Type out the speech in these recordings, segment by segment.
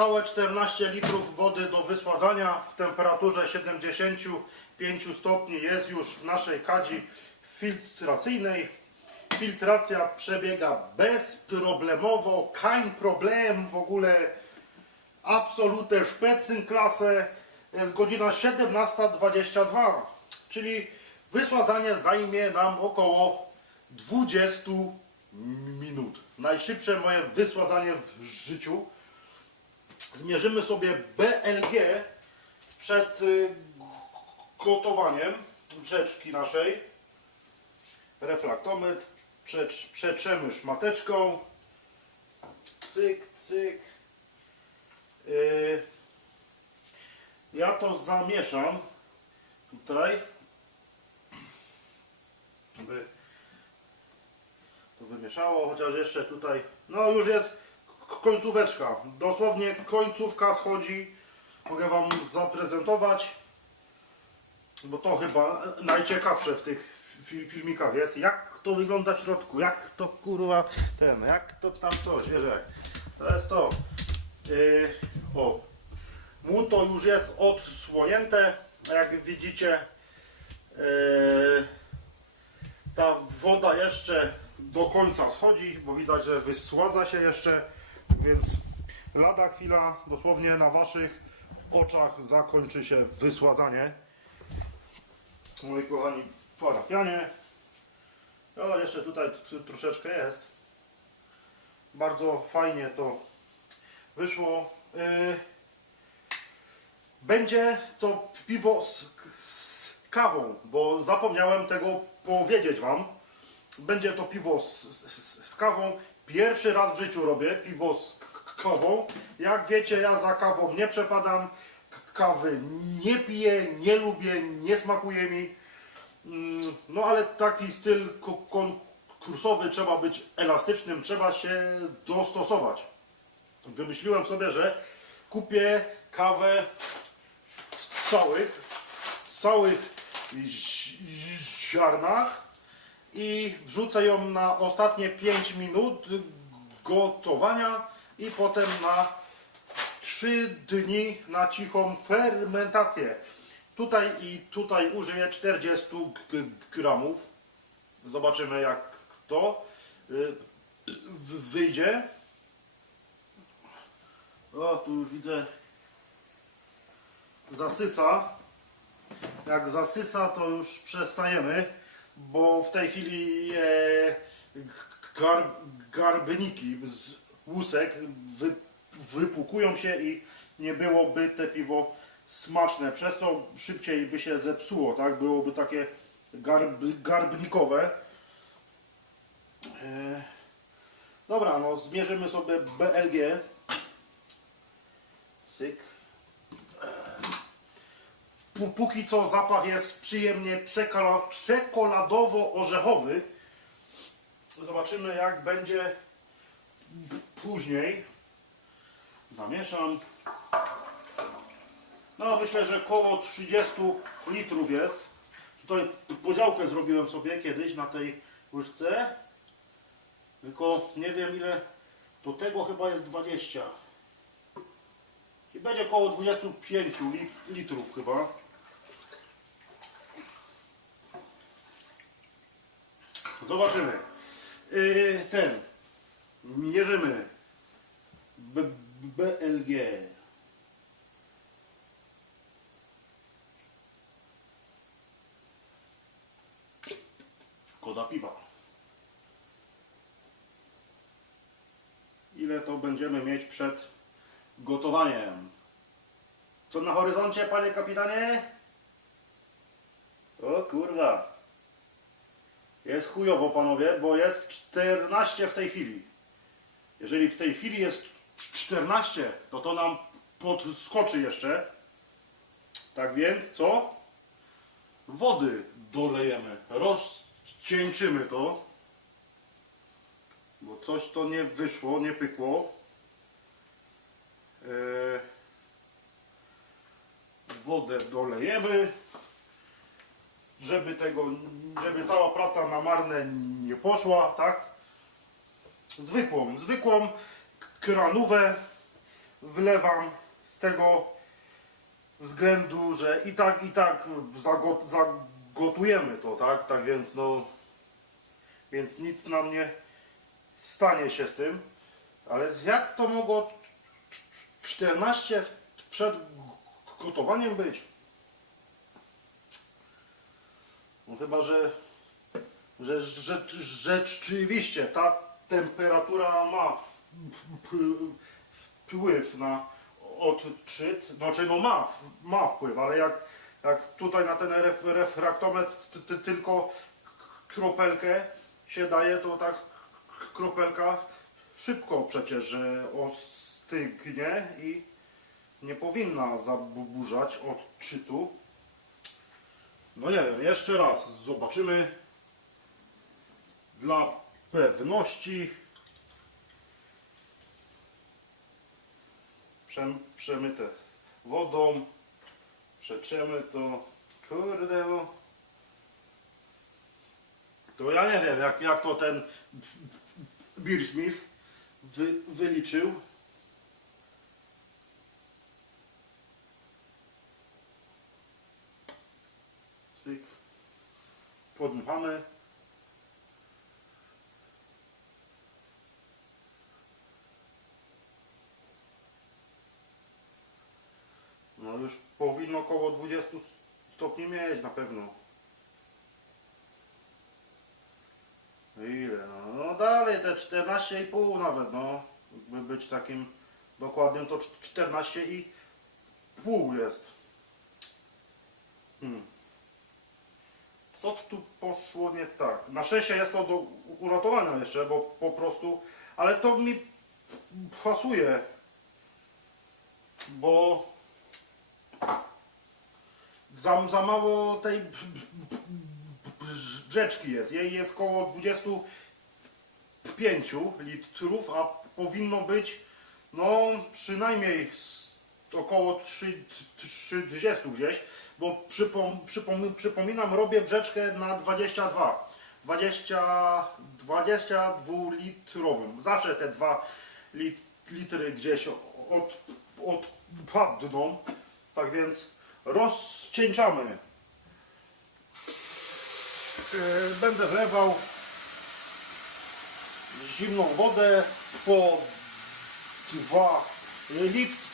całe 14 litrów wody do wysładzania w temperaturze 75 stopni jest już w naszej kadzi filtracyjnej. Filtracja przebiega bezproblemowo, kein problem w ogóle, absolute Spitzenklasę. Jest godzina 17.22, czyli wysładzanie zajmie nam około 20 minut. Najszybsze moje wysładzanie w życiu. Zmierzymy sobie BLG przed y, gotowaniem brzeczki naszej. Reflaktometr. Przetrz- Przetrzemy szmateczką. Cyk, cyk. Y, ja to zamieszam tutaj. Żeby to wymieszało, chociaż jeszcze tutaj, no już jest końcóweczka, dosłownie końcówka schodzi, mogę Wam zaprezentować, bo to chyba najciekawsze w tych fi- filmikach jest, jak to wygląda w środku, jak to kurwa, ten, jak to tam coś, wiesz to jest to, yy, o, Młoto już jest odsłonięte, jak widzicie, yy, ta woda jeszcze do końca schodzi, bo widać, że wysładza się jeszcze, więc lada chwila, dosłownie na waszych oczach zakończy się wysładzanie. Moi kochani parafianie. O, jeszcze tutaj troszeczkę jest. Bardzo fajnie to wyszło. Yy, będzie to piwo z, z kawą, bo zapomniałem tego powiedzieć Wam. Będzie to piwo z, z, z kawą. Pierwszy raz w życiu robię piwo z kawą. Jak wiecie, ja za kawą nie przepadam. Kawy nie piję, nie lubię, nie smakuje mi. Mm, No ale taki styl ko- konkursowy trzeba być elastycznym, trzeba się dostosować. Wymyśliłem sobie, że kupię kawę w całych, w całych zi- ziarnach i wrzucę ją na ostatnie 5 minut gotowania i potem na 3 dni na cichą fermentację. Tutaj i tutaj użyję 40 g- gramów. Zobaczymy jak to y, wyjdzie. O, tu już widzę zasysa. Jak zasysa, to już przestajemy, bo w tej chwili e, gar, z łusek wy, wypłukują się i nie byłoby te piwo smaczne. Przez to szybciej by się zepsuło, tak? Byłoby takie garb, garbnikowe. E, dobra, no zmierzymy sobie BLG. Cyk. Pó- Póki co zapach jest przyjemnie czekoladowo-orzechowy. Zobaczymy jak będzie później. Zamieszam. No myślę, że około 30 litrów jest. Tutaj podziałkę zrobiłem sobie kiedyś na tej łyżce. Tylko nie wiem ile. Do tego chyba jest 20. I będzie około 25 lit- litrów chyba. Zobaczymy. Yy, ten. Mierzymy. B BLG. Szkoda piwa. Ile to będziemy mieć przed gotowaniem? Co na horyzoncie, panie kapitanie? O kurwa. Jest chujowo, panowie, bo jest 14 w tej chwili. Jeżeli w tej chwili jest 14, to to nam podskoczy jeszcze. Tak więc co? Wody dolejemy. Rozcieńczymy to. Bo coś to nie wyszło, nie pykło. Yy, wodę dolejemy, żeby tego, żeby cała praca na marne nie poszła, tak? Zwykłą, zwykłą kranówę wlewam z tego względu, że i tak, i tak zago- zagotujemy to, tak? Tak więc no, więc nic nam nie stanie się z tym. Ale jak to mogło 14 przed gotowaniem być? No chyba, że, że, że, rzeczywiście ta temperatura ma wpły- wpływ na odczyt, znaczy no ma, ma wpływ, ale jak, jak tutaj na ten ref, refraktometr ty, ty, tylko kropelkę się daje, to tak kropelka szybko przecież ostygnie i nie powinna zaburzać odczytu. No nie wiem, jeszcze raz zobaczymy dla pewności. Przem, przemyte wodą, przetrzemy to, kurde no. To ja nie wiem jak, jak to ten Beer Smith wy, wyliczył. Cyk. Podmuchamy. No już powinno około 20 stopni mieć na pewno. Ile? No, no dalej te 14,5 nawet, no. Jakby być takim dokładnym to 14,5 jest. Hmm. Co tu poszło nie tak? Na szczęście jest to do uratowania jeszcze, bo po prostu, ale to mi pasuje, bo za, za mało tej rzeczki jest. Jej jest około 25 litrów, a powinno być no przynajmniej około 3 30 gdzieś, bo przypom, przypom, przypominam, robię brzeczkę na 22. 20, 22 litrowym. Zawsze te 2 lit, litry gdzieś od, odpadną. Tak więc rozcieńczamy. Yy, Będę wlewał zimną wodę po 2 litry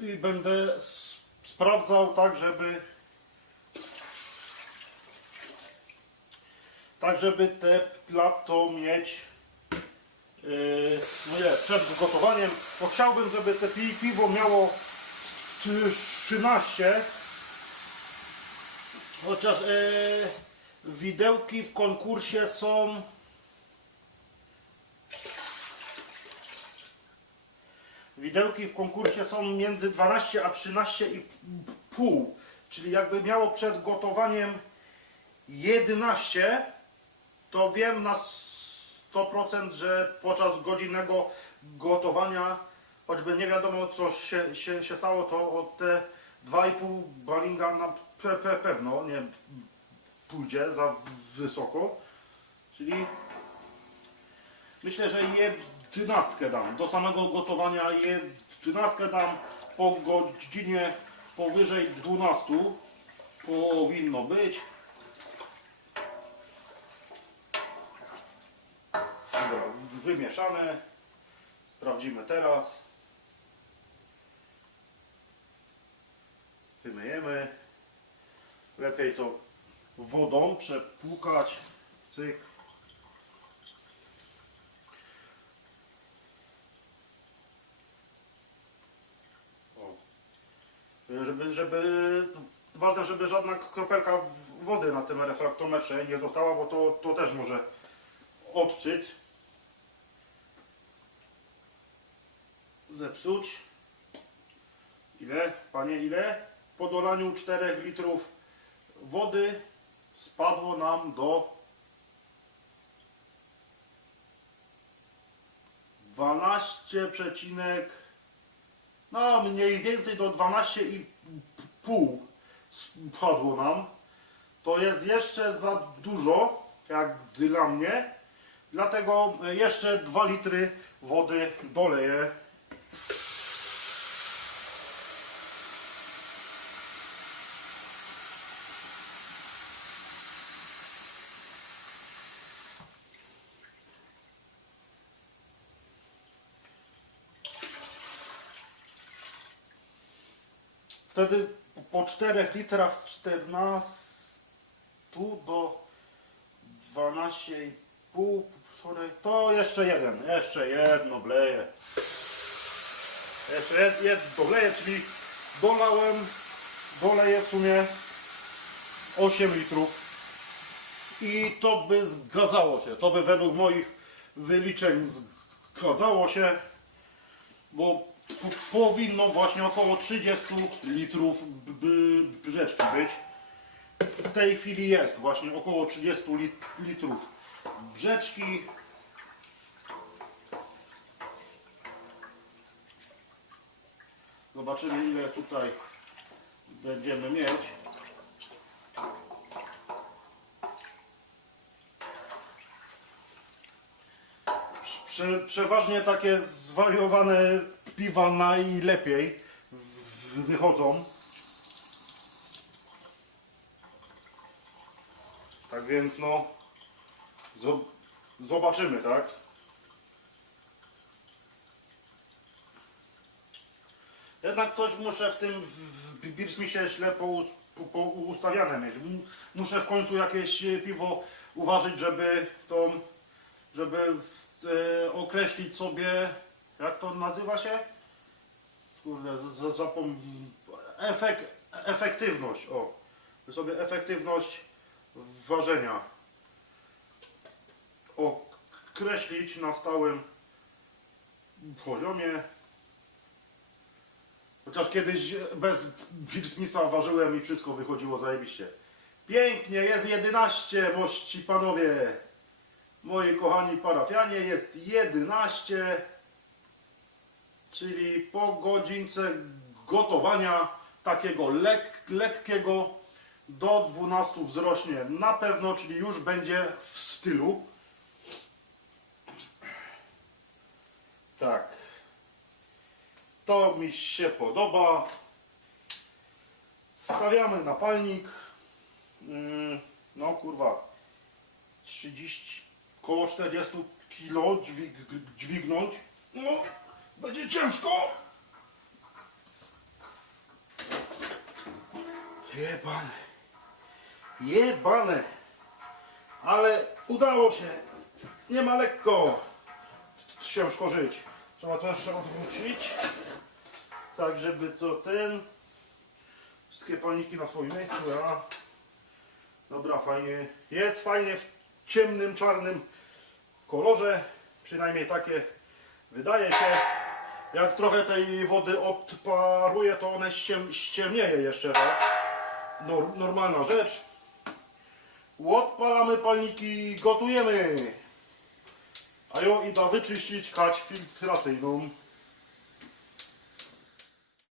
i będę s- sprawdzał tak, żeby tak, żeby te plato mieć yy, no nie, przed gotowaniem, bo chciałbym, żeby te pi piwo miało 13 Chociaż e, widełki w konkursie są. Widełki w konkursie są między 12 a 13,5. Czyli jakby miało przed gotowaniem 11, to wiem na 100%, że podczas godzinnego gotowania, choćby nie wiadomo co się, się, się stało, to o te 2,5 balinga na pe, pe, pewno nie pójdzie za wysoko. Czyli myślę, że jedenastkę dam. Do samego gotowania jedenastkę dam po godzinie powyżej 12 powinno być. Dobra, wymieszane. Sprawdzimy teraz. Wymyjemy. Lepiej to wodą przepłukać. Cyk. Żeby, żeby, ważne, żeby żadna kropelka wody na tym refraktometrze nie została, bo to, to też może odczyt zepsuć. Ile? Panie, ile? Po dolaniu 4 litrów wody spadło nam do 12, przecinek, no mniej więcej do 12,5 spadło nam. To jest jeszcze za dużo, jak dla mnie. Dlatego jeszcze 2 litry wody doleję Wtedy po 4 litrach z 14 do 12,5 sorry, to jeszcze jeden, jeszcze jedno wleję. Jeszcze jed, jedno wleję, czyli dolałem, doleję w sumie 8 litrów. I to by zgadzało się, to by według moich wyliczeń zgadzało się, bo po- powinno właśnie około 30 litrów brzeczki być. W tej chwili jest właśnie około 30 lit- litrów brzeczki. Zobaczymy ile tutaj będziemy mieć. Prze, przeważnie takie zwariowane piwa najlepiej wychodzą. Tak więc no zo- zobaczymy, tak? Jednak coś muszę w tym Birsmisie źle pous, po, poustawiane mieć. Muszę w końcu jakieś e, piwo uważać, żeby to żeby e, określić sobie, jak to nazywa się? Kurde, z, z, zapom... Efek, efektywność, o. Sobie efektywność ważenia określić na stałym poziomie. Chociaż kiedyś bez Birsmisa ważyłem i wszystko wychodziło zajebiście. Pięknie, jest 11, mości panowie. Moi kochani parafianie, jest 11, czyli po godzince gotowania takiego lek, lekkiego do 12 wzrośnie na pewno, czyli już będzie w stylu. Tak. To mi się podoba. Stawiamy na palnik. Mm, No kurwa. 30, koło 40 kilo dźwig, dźwignąć. No, będzie ciężko. Jebane. Jebane. Ale udało się. Nie ma lekko. Ciężko żyć. Trzeba to jeszcze odwrócić. Tak, żeby to ten. Wszystkie palniki na swoim miejscu. Ja. Dobra, fajnie. Jest fajnie w ciemnym, czarnym kolorze. Przynajmniej takie wydaje się. Jak trochę tej wody odparuje, to one ściem, ściemnieje jeszcze, tak? Nor, normalna rzecz. Odpalamy palniki, gotujemy. A ją idę wyczyścić kać filtracyjną.